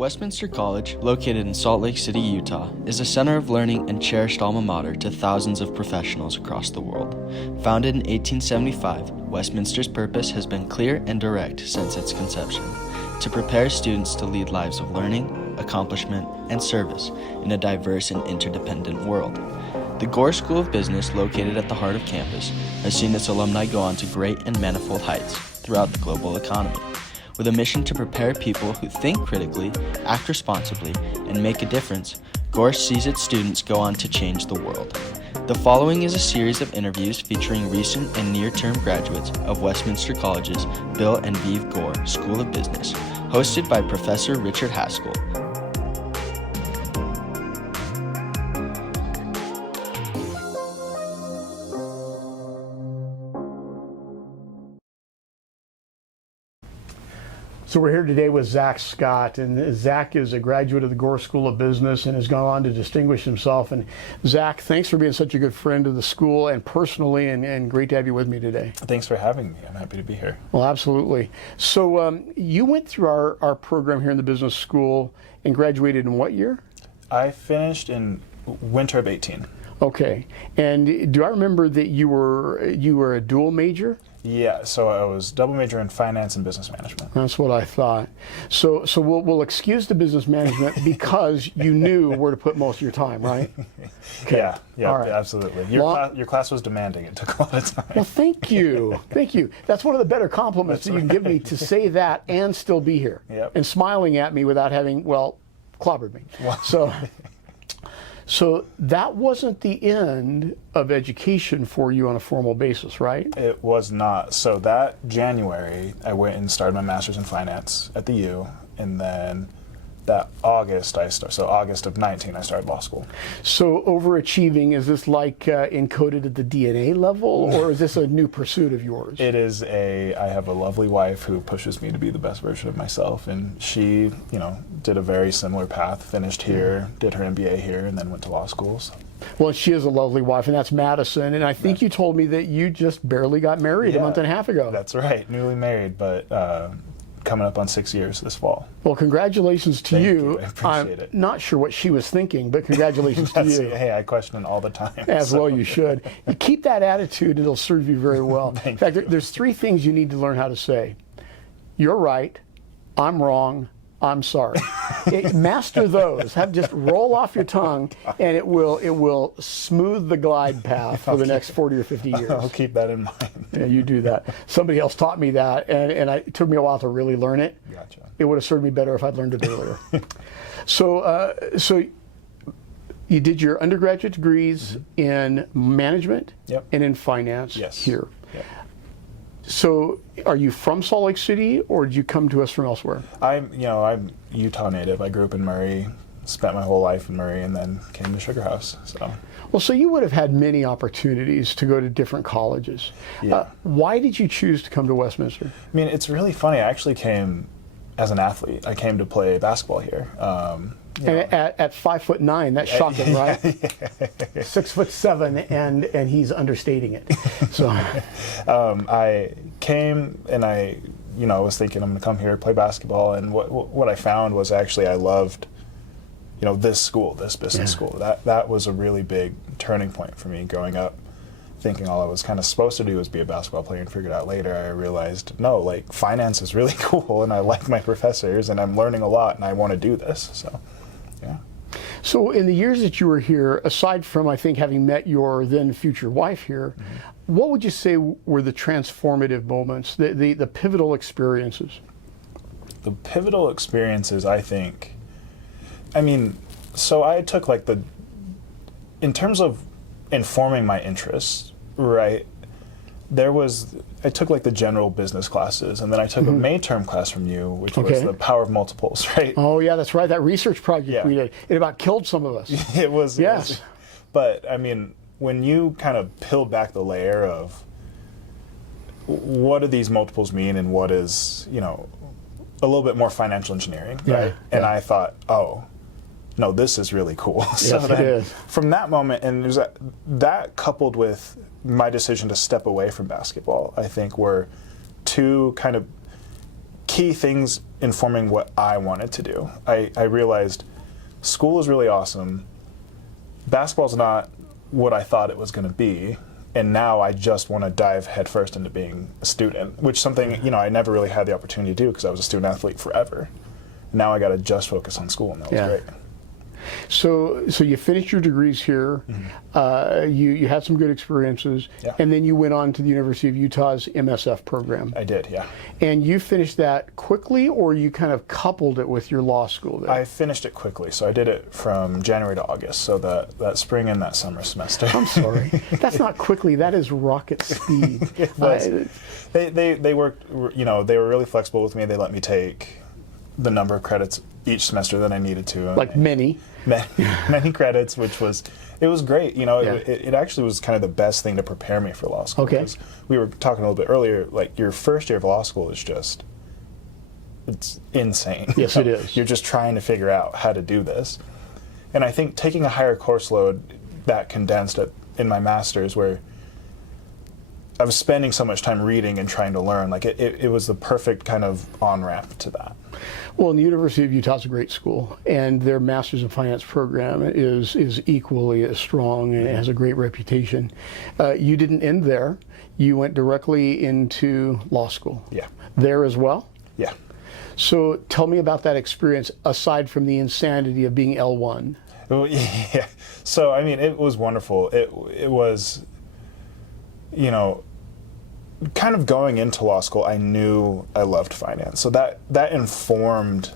Westminster College, located in Salt Lake City, Utah, is a center of learning and cherished alma mater to thousands of professionals across the world. Founded in 1875, Westminster's purpose has been clear and direct since its conception: to prepare students to lead lives of learning, accomplishment, and service in a diverse and interdependent world. The Gore School of Business, located at the heart of campus, has seen its alumni go on to great and manifold heights throughout the global economy. With a mission to prepare people who think critically, act responsibly, and make a difference, Gore sees its students go on to change the world. The following is a series of interviews featuring recent and near-term graduates of Westminster College's Bill and Vive Gore School of Business, hosted by Professor Richard Haskell. So we're here today with Zach Scott, and Zach is a graduate of the Gore School of Business and has gone on to distinguish himself. And Zach, thanks for being such a good friend of the school and personally, and great to have you with me today. Thanks for having me. I'm happy to be here. Well, absolutely. So you went through our program here in the business school and graduated in what year? I finished in winter of 18. Okay. And do I remember that you were a dual major? Yeah, so I was double major in finance and business management. That's what I thought. So we'll excuse the business management because you knew where to put most of your time, right? Okay. Yeah, right. Absolutely. Your class was demanding. It took a lot of time. Well, thank you. Thank you. That's one of the better compliments that you can give me, to say that and still be here. Yep. And smiling at me without having, clobbered me. Wow. So that wasn't the end of education for you on a formal basis, right? It was not. So that January, I went and started my master's in finance at the U, and then that August, August of 19, I started law school. So overachieving, is this like encoded at the DNA level, or is this a new pursuit of yours? It is I have a lovely wife who pushes me to be the best version of myself, and she, did a very similar path, finished here, did her MBA here, and then went to law school. So. Well, she is a lovely wife, and that's Madison, and I think you told me that you just barely got married a month and a half ago. That's right, newly married, but coming up on 6 years this fall. Well, congratulations to you. I appreciate it. I'm not sure what she was thinking, but congratulations to you. Hey, I question it all the time. As well you should. You keep that attitude, it'll serve you very well. In fact, there's three things you need to learn how to say. You're right, I'm wrong, I'm sorry. Master those. Just roll off your tongue, and it will smooth the glide path for the next 40 or 50 years. I'll keep that in mind. Yeah, you do that. Somebody else taught me that, and it took me a while to really learn it. Gotcha. It would have served me better if I'd learned it earlier. So you did your undergraduate degrees in management and in finance here. Yep. So are you from Salt Lake City, or did you come to us from elsewhere? I'm Utah native. I grew up in Murray, spent my whole life in Murray, and then came to Sugar House. So you would have had many opportunities to go to different colleges. Yeah. Why did you choose to come to Westminster? I mean, it's really funny. I actually came as an athlete. I came to play basketball here. At 5'9", that's shocking, right? 6'7", and he's understating it. So I came and I was thinking I'm going to come here play basketball, and what I found was actually I loved this school, this business school. That was a really big turning point for me growing up, thinking all I was kind of supposed to do was be a basketball player, and figured out later I realized, no, finance is really cool, and I like my professors, and I'm learning a lot, and I want to do this. So, yeah. So in the years that you were here, aside from, I think, having met your then future wife here, what would you say were the transformative moments, the pivotal experiences? The pivotal experiences, I think, so I took in terms of informing my interests, right, I took the general business classes, and then I took a May term class from you, which was the power of multiples, right? Oh yeah, that's right, that research project we did. It about killed some of us. It was. Yes. But when you kind of peeled back the layer of what do these multiples mean, and what is, a little bit more financial engineering, right? And I thought, oh, no, this is really cool. Yes, it is. From that moment, and there's that coupled with my decision to step away from basketball, I think were two kind of key things informing what I wanted to do. I realized school is really awesome. Basketball's not what I thought it was going to be. And now I just want to dive headfirst into being a student, which is something, you know, I never really had the opportunity to do because I was a student athlete forever. Now I got to just focus on school, and that was great. So you finished your degrees here. You had some good experiences, and then you went on to the University of Utah's MSF program. I did, yeah. And you finished that quickly, or you kind of coupled it with your law school there? I finished it quickly, so I did it from January to August, so that spring and that summer semester. I'm sorry, that's not quickly. That is rocket speed. It was. They worked. You know, they were really flexible with me. They let me take the number of credits each semester that I needed to. Like many credits, which was, it was great. You know, it actually was kind of the best thing to prepare me for law school. Okay. Because we were talking a little bit earlier, like your first year of law school is just, it's insane. Yes, it is. You're just trying to figure out how to do this. And I think taking a higher course load that condensed in my master's, where I was spending so much time reading and trying to learn, like it was the perfect kind of on-ramp to that. Well, and the University of Utah is a great school, and their Master's in Finance program is equally as strong and it has a great reputation. You didn't end there. You went directly into law school. Yeah. There as well? Yeah. So tell me about that experience, aside from the insanity of being L1. Well, yeah. So, I mean, it was wonderful. It was, you know, kind of going into law school, I knew I loved finance. So that informed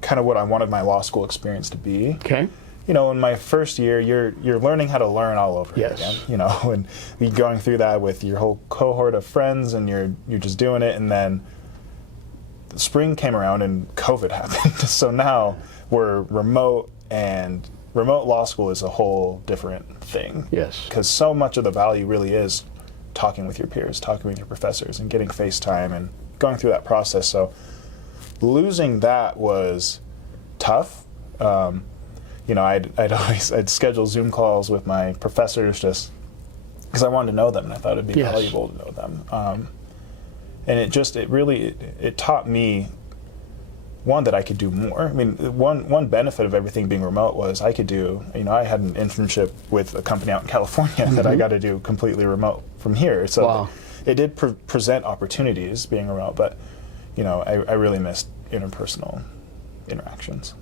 kind of what I wanted my law school experience to be. Okay. You know, in my first year, you're learning how to learn all over again. You know, and you're going through that with your whole cohort of friends, and you're just doing it. And then the spring came around, and COVID happened. So now we're remote, and remote law school is a whole different thing. Yes. Because so much of the value really is talking with your peers, talking with your professors, and getting FaceTime and going through that process. So losing that was tough. You know, I'd schedule Zoom calls with my professors just because I wanted to know them, and I thought it'd be valuable to know them. And it taught me, one, that I could do more. I mean, one benefit of everything being remote was I could do, you know, I had an internship with a company out in California that I got to do completely remote from here. So it did present opportunities being remote, but, you know, I really missed interpersonal interactions.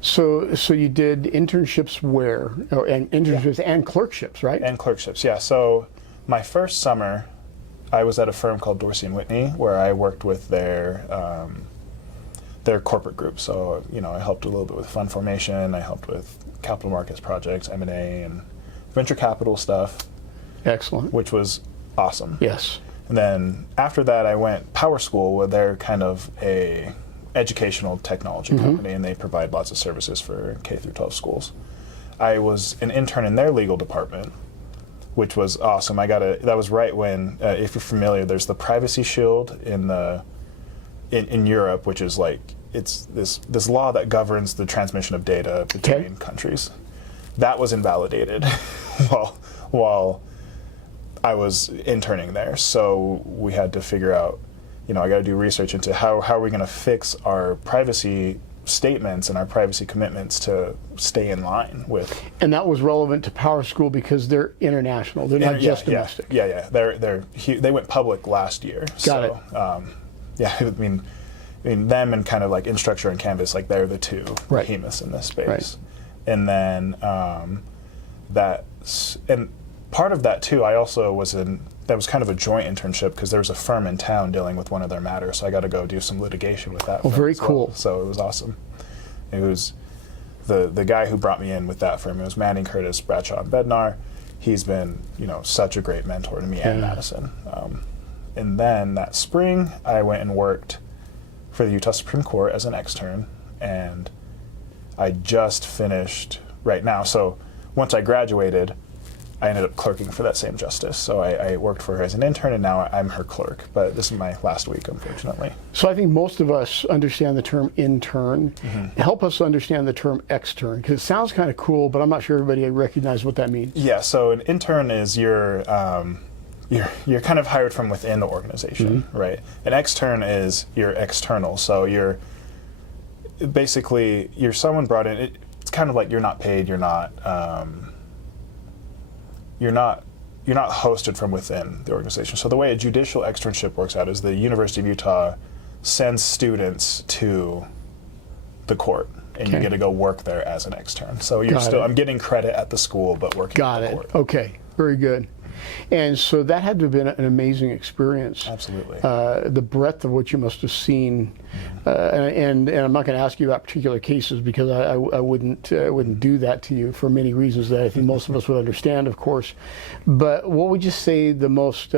So you did internships where? And internships and clerkships, right? And clerkships, yeah. So my first summer, I was at a firm called Dorsey & Whitney, where I worked with their corporate group. So, you know, I helped a little bit with fund formation, I helped with capital markets projects, M&A, and venture capital stuff. Excellent. Which was awesome. Yes. And then after that, I went Power School, where they're kind of a educational technology company, and they provide lots of services for K through 12 schools. I was an intern in their legal department, which was awesome. That was right when, if you're familiar, there's the Privacy Shield in Europe, which is like, it's this law that governs the transmission of data between countries. That was invalidated while I was interning there. So we had to figure out, you know, I got to do research into how are we going to fix our privacy statements and our privacy commitments to stay in line with. And that was relevant to Power School because they're international. They're not just domestic. Yeah. They went public last year. Got it. I mean, them and kind of like Instructure and Canvas, like they're the two behemoths in this space. Right. And then and part of that too, I also was that was kind of a joint internship because there was a firm in town dealing with one of their matters, so I got to go do some litigation with that. Oh, very cool. So it was awesome. It was the guy who brought me in with that firm. It was Manning, Curtis, Bradshaw, and Bednar. He's been, you know, such a great mentor to me and Madison. And then that spring, I went and worked for the Utah Supreme Court as an extern, and I just finished right now. So once I graduated, I ended up clerking for that same justice. So I worked for her as an intern, and now I'm her clerk. But this is my last week, unfortunately. So I think most of us understand the term intern. Help us understand the term extern, because it sounds kind of cool, but I'm not sure everybody recognizes what that means. Yeah, so an intern is you're you're kind of hired from within the organization, right? An extern is you're external, so you're basically someone brought in. It's kind of like you're not paid, you're not hosted from within the organization. So the way a judicial externship works out is the University of Utah sends students to the court, and you get to go work there as an extern. So I'm getting credit at the school, but working at the court. Okay, very good. And so that had to have been an amazing experience. Absolutely. The breadth of what you must have seen, and I'm not going to ask you about particular cases because I wouldn't do that to you for many reasons that I think most of us would understand, of course. But what would you say the most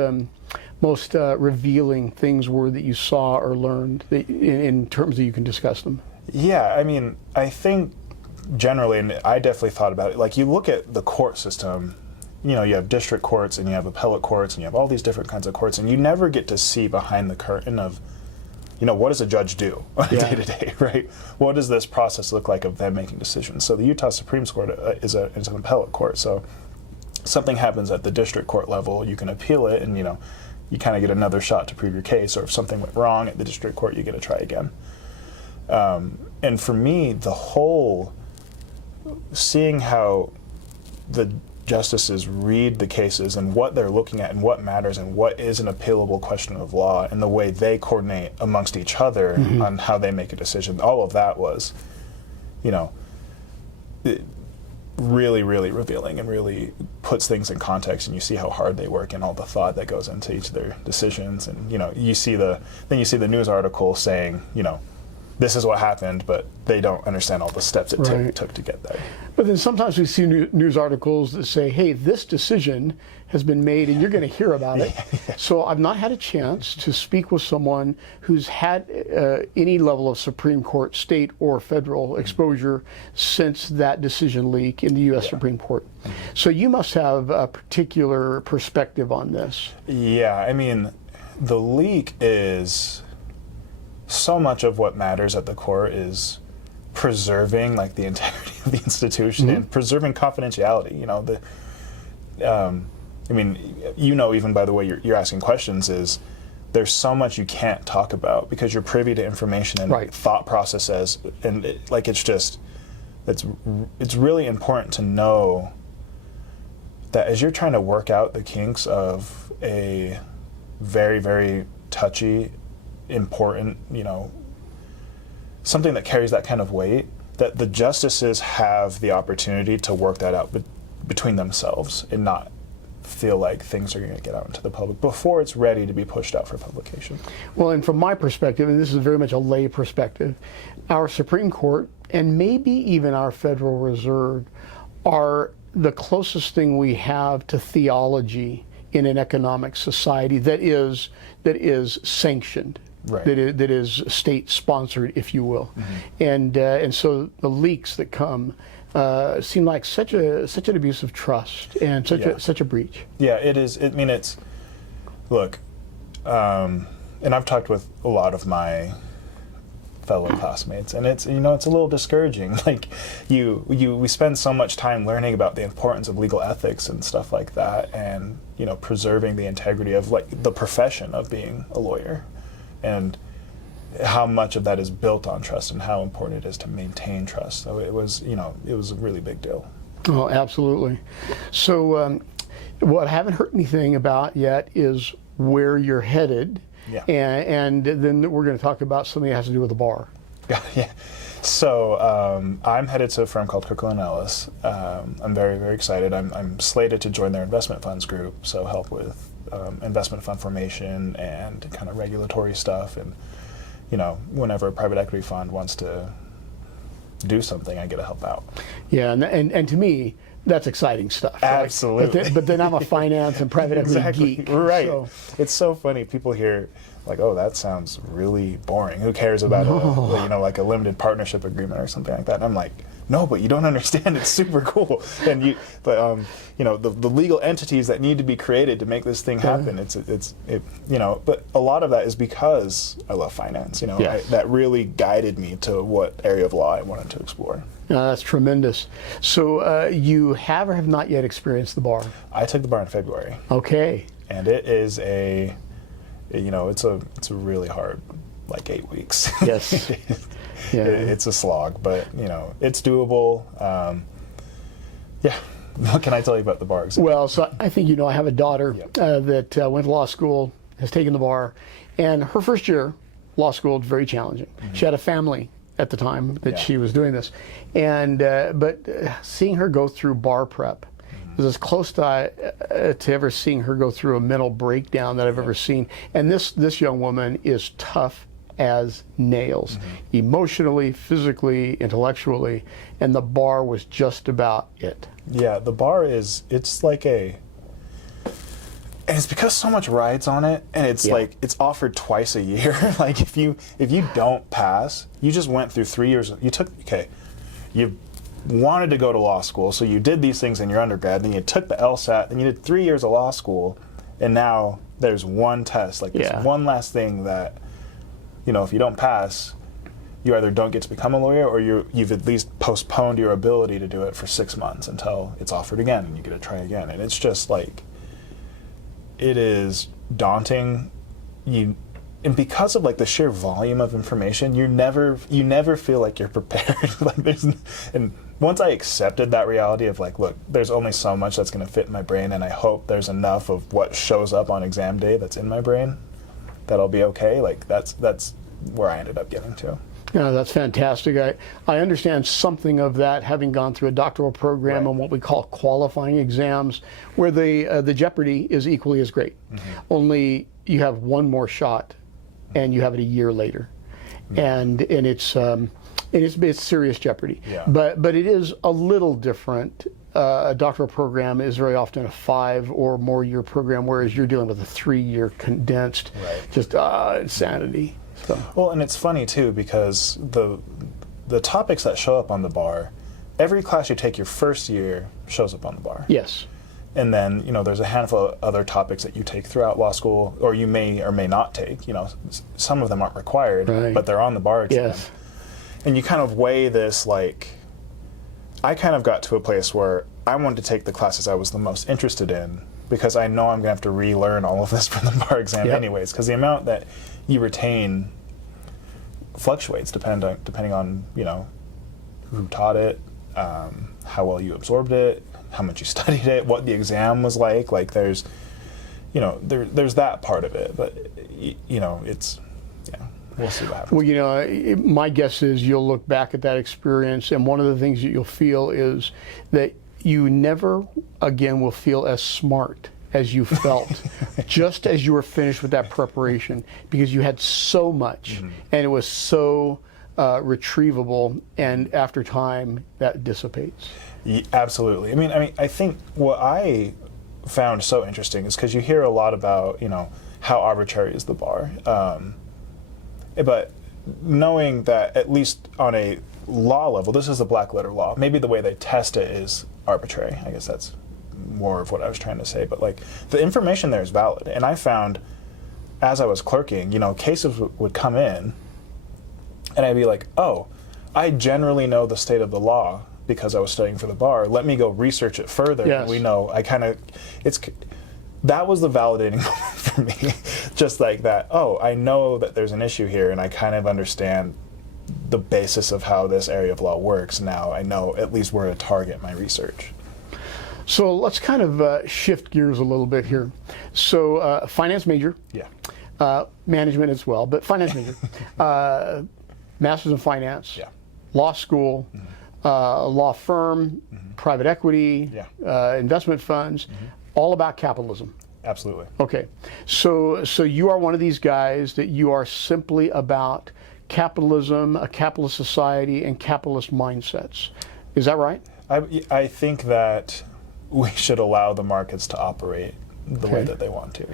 revealing things were that you saw or learned in terms that you can discuss them? Yeah, I mean, I think generally, and I definitely thought about it, like you look at the court system, you know, you have district courts and you have appellate courts and you have all these different kinds of courts, and you never get to see behind the curtain of, you know, what does a judge do day to day, right? What does this process look like of them making decisions? So the Utah Supreme Court is an appellate court, so something happens at the district court level, you can appeal it, and, you know, you kind of get another shot to prove your case, or if something went wrong at the district court, you get to try again. And for me, the whole seeing how the justices read the cases and what they're looking at and what matters and what is an appealable question of law and the way they coordinate amongst each other on how they make a decision, all of that was, you know, really, really revealing and really puts things in context, and you see how hard they work and all the thought that goes into each of their decisions. And, you know, you see the news article saying, you know, this is what happened, but they don't understand all the steps it took to get there. But then sometimes we see news articles that say, hey, this decision has been made and you're going to hear about it. So I've not had a chance to speak with someone who's had any level of Supreme Court, state or federal exposure since that decision leak in the U.S. Supreme Court. So you must have a particular perspective on this. Yeah, I mean, the leak is... so much of what matters at the court is preserving like the integrity of the institution and preserving confidentiality. You know, I mean, you know, even by the way you're asking questions, is there's so much you can't talk about because you're privy to information and thought processes, and it's really important to know that as you're trying to work out the kinks of a very, very touchy, important, you know, something that carries that kind of weight, that the justices have the opportunity to work that out between themselves and not feel like things are going to get out into the public before it's ready to be pushed out for publication. Well, and from my perspective, and this is very much a lay perspective, our Supreme Court and maybe even our Federal Reserve are the closest thing we have to theology in an economic society that is sanctioned. Right. That is state-sponsored, if you will, and so the leaks that come seem like such an abuse of trust and such a breach. Yeah, it is. I mean, it's look, and I've talked with a lot of my fellow classmates, and it's, you know, it's a little discouraging. Like we spend so much time learning about the importance of legal ethics and stuff like that, and, you know, preserving the integrity of like the profession of being a lawyer. And how much of that is built on trust and how important it is to maintain trust. So it was, you know, it was a really big deal. Oh, absolutely. So what I haven't heard anything about yet is where you're headed. Yeah. And then we're going to talk about something that has to do with the bar. Yeah. So I'm headed to a firm called Clerk and Ellis. I'm very, very excited. I'm slated to join their investment funds group, so help with investment fund formation and kind of regulatory stuff. And, you know, whenever a private equity fund wants to do something, I get to help out. Yeah, and to me, that's exciting stuff. Absolutely. Right? But then I'm a finance and private equity geek. Right. So. It's so funny. People hear, like, oh, that sounds really boring. Who cares about a, you know, like a limited partnership agreement or something like that? And I'm like, no, but you don't understand. It's super cool. And you know, the legal entities that need to be created to make this thing happen. It's you know, but a lot of that is because I love finance. You know, that really guided me to what area of law I wanted to explore. That's tremendous. So you have or have not yet experienced the bar? I took the bar in February. Okay. and it is it's a really hard, like 8 weeks. Yes. Yeah. It's a slog, but it's doable. Yeah. What can I tell you about the bar exam? Well, so I think I have a daughter that went to law school, has taken the bar, and her first year law school was very challenging. She had a family at the time that she was doing this, and but seeing her go through bar prep was as close to ever seeing her go through a mental breakdown that I've ever seen. And this young woman is tough as nails, emotionally, physically, intellectually, and the bar was just about it. Yeah, the bar it's like and it's because so much rides on it, and it's like it's offered twice a year. Like if you don't pass, you just went through 3 years. You wanted to go to law school, so you did these things in your undergrad, then you took the LSAT, then you did 3 years of law school, and now there's one test, like this one last thing that, if you don't pass, you either don't get to become a lawyer, or you've at least postponed your ability to do it for 6 months until it's offered again and you get to try again. And it's just like, it is daunting. And because of like the sheer volume of information, you never feel like you're prepared. And once I accepted that reality of like, look, there's only so much that's going to fit in my brain, and I hope there's enough of what shows up on exam day that's in my brain that I'll be okay. Like that's where I ended up getting to. Yeah, that's fantastic. I understand something of that, having gone through a doctoral program on what we call qualifying exams, where the jeopardy is equally as great. Only you have one more shot, and you have it a year later, and it's serious jeopardy. Yeah. But it is a little different. A doctoral program is very often a 5 or more year program, whereas you're dealing with a 3-year condensed, just insanity. So. Well, and it's funny too, because the topics that show up on the bar, every class you take your first year shows up on the bar. Yes. And then, there's a handful of other topics that you take throughout law school, or you may or may not take. Some of them aren't required, but they're on the bar exam. Yes. And you kind of weigh this, like, I kind of got to a place where I wanted to take the classes I was the most interested in, because I know I'm going to have to relearn all of this for the bar exam anyways, because the amount that you retain fluctuates depending on who taught it, how well you absorbed it, how much you studied it, what the exam was like. Like there's that part of it, but it's we'll see what happens. Well, my guess is you'll look back at that experience, and one of the things that you'll feel is that you never again will feel as smart as you felt just as you were finished with that preparation, because you had so much and it was so retrievable, and after time that dissipates. Yeah, absolutely. I think what I found so interesting is because you hear a lot about how arbitrary is the bar, but knowing that at least on a law level, this is a black letter law, maybe the way they test it is arbitrary. I guess that's more of what I was trying to say, but like the information there is valid. And I found, as I was clerking, cases would come in and I'd be like, oh, I generally know the state of the law because I was studying for the bar. Let me go research it further. Yes. We know that was the validating moment for me. Just like that, oh, I know that there's an issue here, and I kind of understand the basis of how this area of law works. Now I know at least where to target my research. So let's kind of shift gears a little bit here. So finance major, management as well, but finance major, master's in finance, law school, law firm, private equity, investment funds, all about capitalism. Absolutely. Okay, so you are one of these guys that you are simply about capitalism, a capitalist society, and capitalist mindsets. Is that right? I think that we should allow the markets to operate the way that they want to,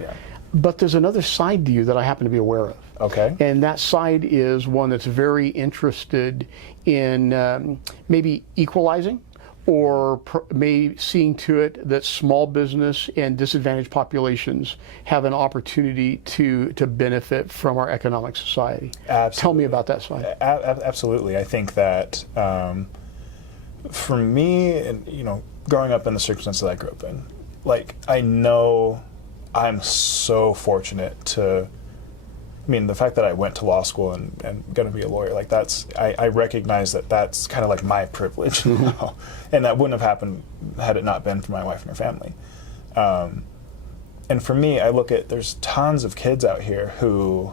But there's another side to you that I happen to be aware of. Okay. And that side is one that's very interested in maybe equalizing, or maybe seeing to it that small business and disadvantaged populations have an opportunity to benefit from our economic society. Absolutely. Tell me about that side. Absolutely. I think that for me, and growing up in the circumstances that I grew up in, like I know I'm so fortunate to, I mean, the fact that I went to law school and going to be a lawyer, like I recognize that that's kind of like my privilege now. And that wouldn't have happened had it not been for my wife and her family. And for me, I look at, there's tons of kids out here who,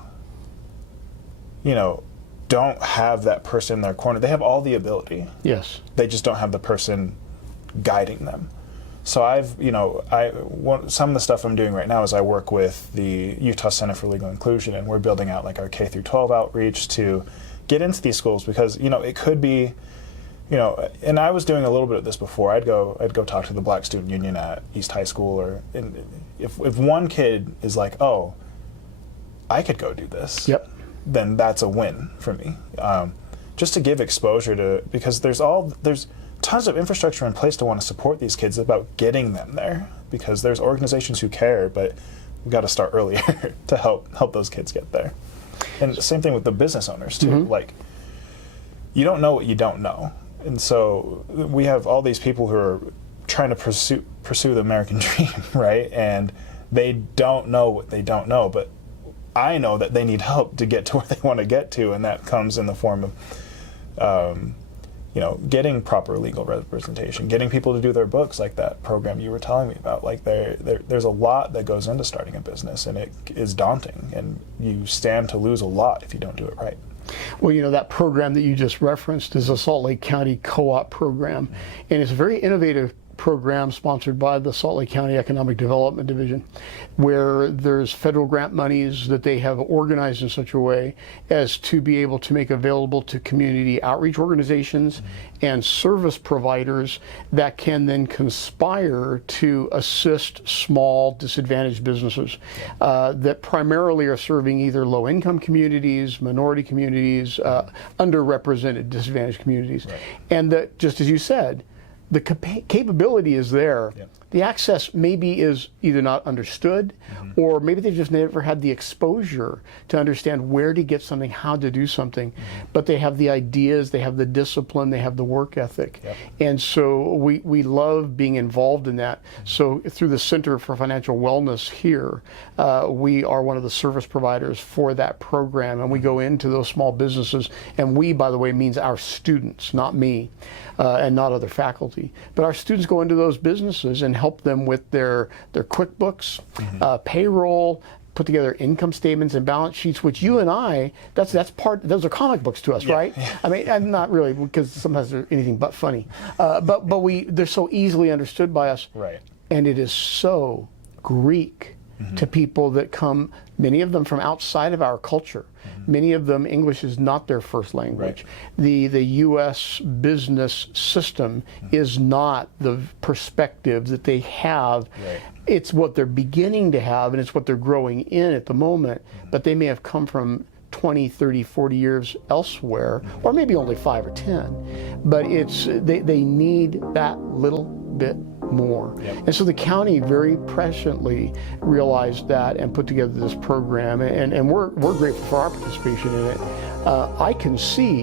you know, don't have that person in their corner. They have all the ability. Yes. They just don't have the person guiding them. So some of the stuff I'm doing right now is I work with the Utah Center for Legal Inclusion, and we're building out like our K through 12 outreach to get into these schools, because, you know, it could be, you know, and I was doing a little bit of this before. I'd go talk to the Black Student Union at East High School, or if one kid is like, oh, I could go do this, Yep. then that's a win for me. Just to give exposure to, because there's tons of infrastructure in place to want to support these kids. It's about getting them there, because there's organizations who care, but we've got to start earlier to help those kids get there. And the same thing with the business owners too. Mm-hmm. Like, you don't know what you don't know. And so we have all these people who are trying to pursue the American dream, right? And they don't know what they don't know, but I know that they need help to get to where they want to get to, and that comes in the form of, you know, getting proper legal representation, getting people to do their books, like that program you were telling me about. Like there's a lot that goes into starting a business, and it is daunting, and you stand to lose a lot if you don't do it right. Well, you know, that program that you just referenced is a Salt Lake County co-op program, and it's a very innovative program sponsored by the Salt Lake County Economic Development Division, where there's federal grant monies that they have organized in such a way as to be able to make available to community outreach organizations and service providers that can then conspire to assist small disadvantaged businesses that primarily are serving either low-income communities, minority communities, underrepresented disadvantaged communities. Right. And that, just as you said, the capability is there. Yep. The access maybe is either not understood, or maybe they've just never had the exposure to understand where to get something, how to do something. But they have the ideas, they have the discipline, they have the work ethic. Yep. And so we love being involved in that. So through the Center for Financial Wellness here, we are one of the service providers for that program, and we go into those small businesses, and we, by the way, means our students, not me, and not other faculty. But our students go into those businesses and help them with their QuickBooks, payroll, put together income statements and balance sheets, which you and I, that's part, those are comic books to us, Yeah. right? I mean, I'm not really, because sometimes they're anything but funny. But they're so easily understood by us. Right. And it is so Greek to people that come, many of them from outside of our culture. Many of them, English is not their first language. Right. The U.S. business system is not the perspective that they have. Right. It's what they're beginning to have, and it's what they're growing in at the moment. But they may have come from 20, 30, 40 years elsewhere, or maybe only 5 or 10. But they need that little bit more. Yep. And so the county very presciently realized that and put together this program, and we're grateful for our participation in it. I can see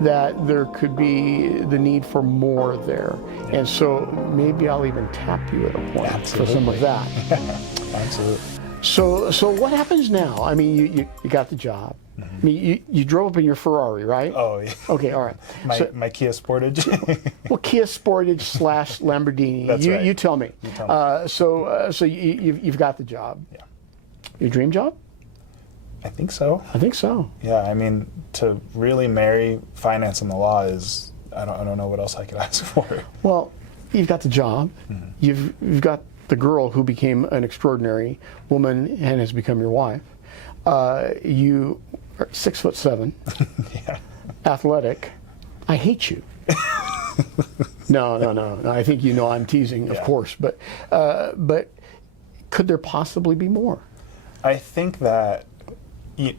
that there could be the need for more there. And so maybe I'll even tap you at a point Absolutely. for some of that. Absolutely. So what happens now? I mean, you got the job. I mean, you drove up in your Ferrari, right? Oh, yeah. Okay, all right. My Kia Sportage. Well, Kia Sportage / Lamborghini. That's right. You tell me. You tell me. So you've got the job. Yeah. Your dream job? I think so. I think so. Yeah, I mean, to really marry finance and the law is, I don't know what else I could ask for. Well, you've got the job. You've got the girl who became an extraordinary woman and has become your wife. You are 6'7", Yeah. athletic. I hate you. No. I think you know I'm teasing, of Yeah. course. But could there possibly be more? I think that, you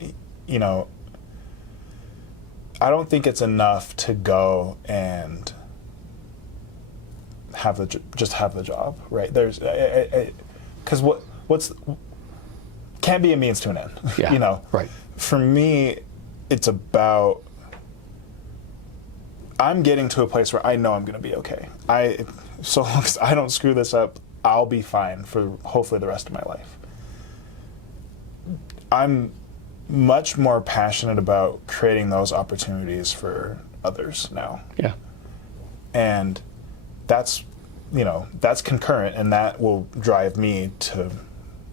know, I don't think it's enough to go and just have the job, right? There's, because what's can't be a means to an end, Yeah, you know. right. For me, it's about I'm getting to a place where I know I'm going to be okay. So long as I don't screw this up, I'll be fine for hopefully the rest of my life. I'm much more passionate about creating those opportunities for others now. Yeah. And that's, that's concurrent, and that will drive me to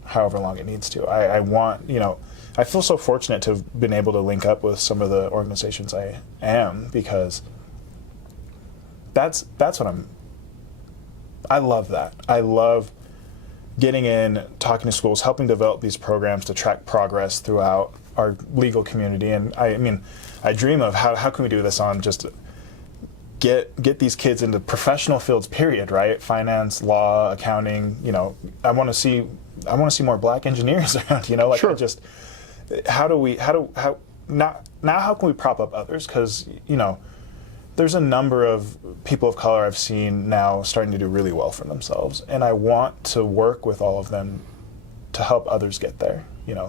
however long it needs to. I want, I feel so fortunate to have been able to link up with some of the organizations I am, because that's what I love that. I love getting in, talking to schools, helping develop these programs to track progress throughout our legal community. And I dream of how can we do this on just get these kids into professional fields, period, right? Finance, law, accounting, I want to see more black engineers around, Sure. How can we prop up others? Because, there's a number of people of color I've seen now starting to do really well for themselves, and I want to work with all of them to help others get there.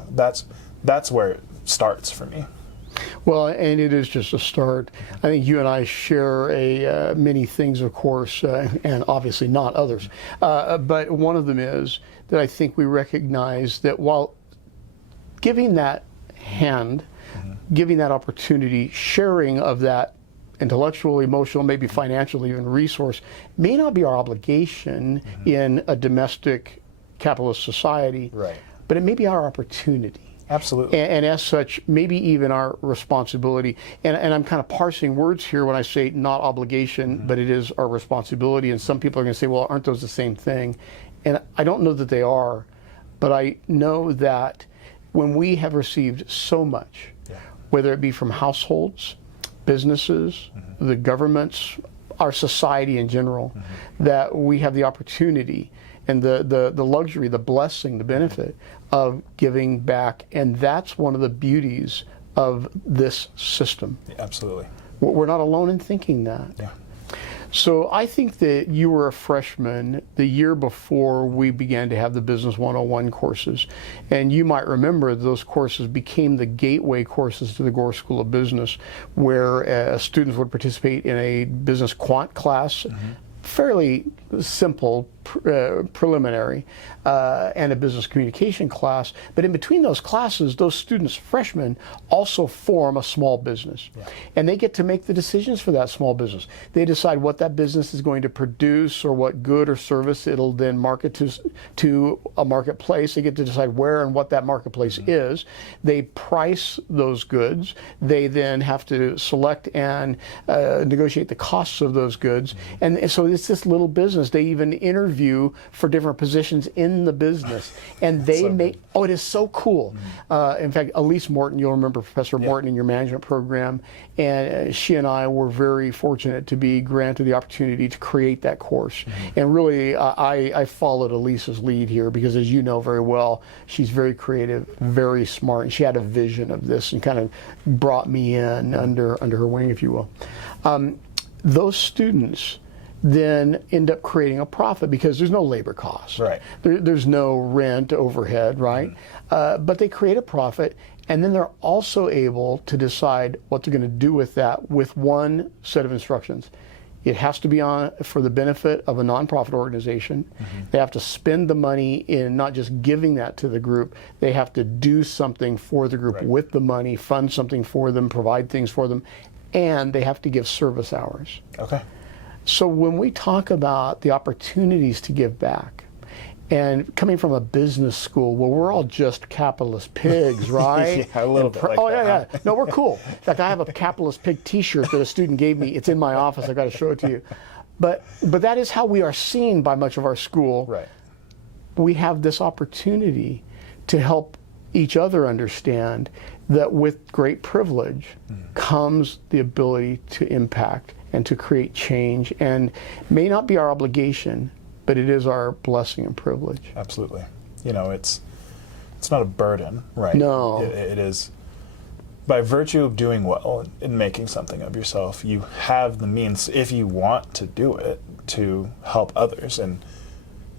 That's where it starts for me. Well, and it is just a start. I think you and I share many things, of course, and obviously not others. But one of them is that I think we recognize that while giving that hand, giving that opportunity, sharing of that intellectual, emotional, maybe financial, even resource, may not be our obligation in a domestic capitalist society, Right. but it may be our opportunity. Absolutely. And as such, maybe even our responsibility. And I'm kind of parsing words here when I say not obligation, but it is our responsibility. And some people are going to say, well, aren't those the same thing? And I don't know that they are, but I know that when we have received so much, whether it be from households, businesses, the governments, our society in general, that we have the opportunity and the luxury, the blessing, the benefit of giving back. And that's one of the beauties of this system. Absolutely. We're not alone in thinking that. Yeah. So I think that you were a freshman the year before we began to have the Business 101 courses. And you might remember those courses became the gateway courses to the Gore School of Business, where students would participate in a business quant class, fairly simple, preliminary, and a business communication class. But in between those classes, those students, freshmen, also form a small business. And they get to make the decisions for that small business. They decide what that business is going to produce or what good or service it'll then market to a marketplace. They get to decide where and what that marketplace is. They price those goods. They then have to select and negotiate the costs of those goods. And so it's this little business. They even interview for different positions in the business, and they make, it is so cool. In fact, Elise Morton, you'll remember Professor Morton in your management program, and she and I were very fortunate to be granted the opportunity to create that course. And really, I followed Elise's lead here because, as you know very well, she's very creative, very smart, and she had a vision of this and kind of brought me in under her wing, if you will. Those students then end up creating a profit because there's no labor costs. Right. There's no rent, overhead, right? But they create a profit, and then they're also able to decide what they're going to do with that with one set of instructions. It has to be for the benefit of a nonprofit organization. They have to spend the money in not just giving that to the group, they have to do something for the group with the money, fund something for them, provide things for them, and they have to give service hours. Okay. So when we talk about the opportunities to give back, and coming from a business school, well, we're all just capitalist pigs, right? Yeah, a little bit like that. Yeah. No, we're cool. In fact, I have a capitalist pig T-shirt that a student gave me. It's in my office. I've got to show it to you. But that is how we are seen by much of our school. Right. We have this opportunity to help each other understand that with great privilege comes the ability to impact and to create change, and may not be our obligation, but it is our blessing and privilege. Absolutely. It's not a burden, right? No. It is, by virtue of doing well and making something of yourself, you have the means, if you want to do it, to help others. And,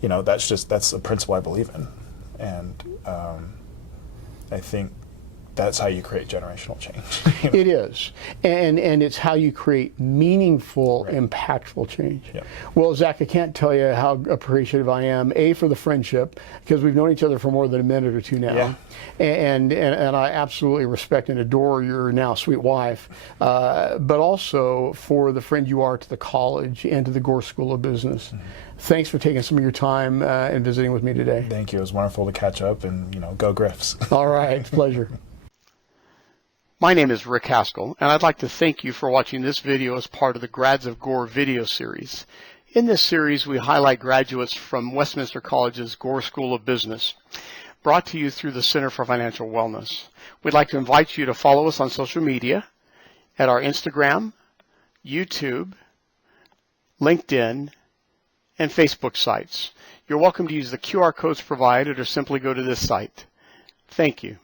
that's a principle I believe in. And I think that's how you create generational change. It is, and it's how you create meaningful, impactful change. Yeah. Well, Zach, I can't tell you how appreciative I am, A, for the friendship, because we've known each other for more than a minute or two now, Yeah. and I absolutely respect and adore your now sweet wife, but also for the friend you are to the college and to the Gore School of Business. Thanks for taking some of your time and visiting with me today. Thank you. It was wonderful to catch up, and go Griffs. All right, pleasure. My name is Rick Haskell, and I'd like to thank you for watching this video as part of the Grads of Gore video series. In this series, we highlight graduates from Westminster College's Gore School of Business, brought to you through the Center for Financial Wellness. We'd like to invite you to follow us on social media at our Instagram, YouTube, LinkedIn, and Facebook sites. You're welcome to use the QR codes provided or simply go to this site. Thank you.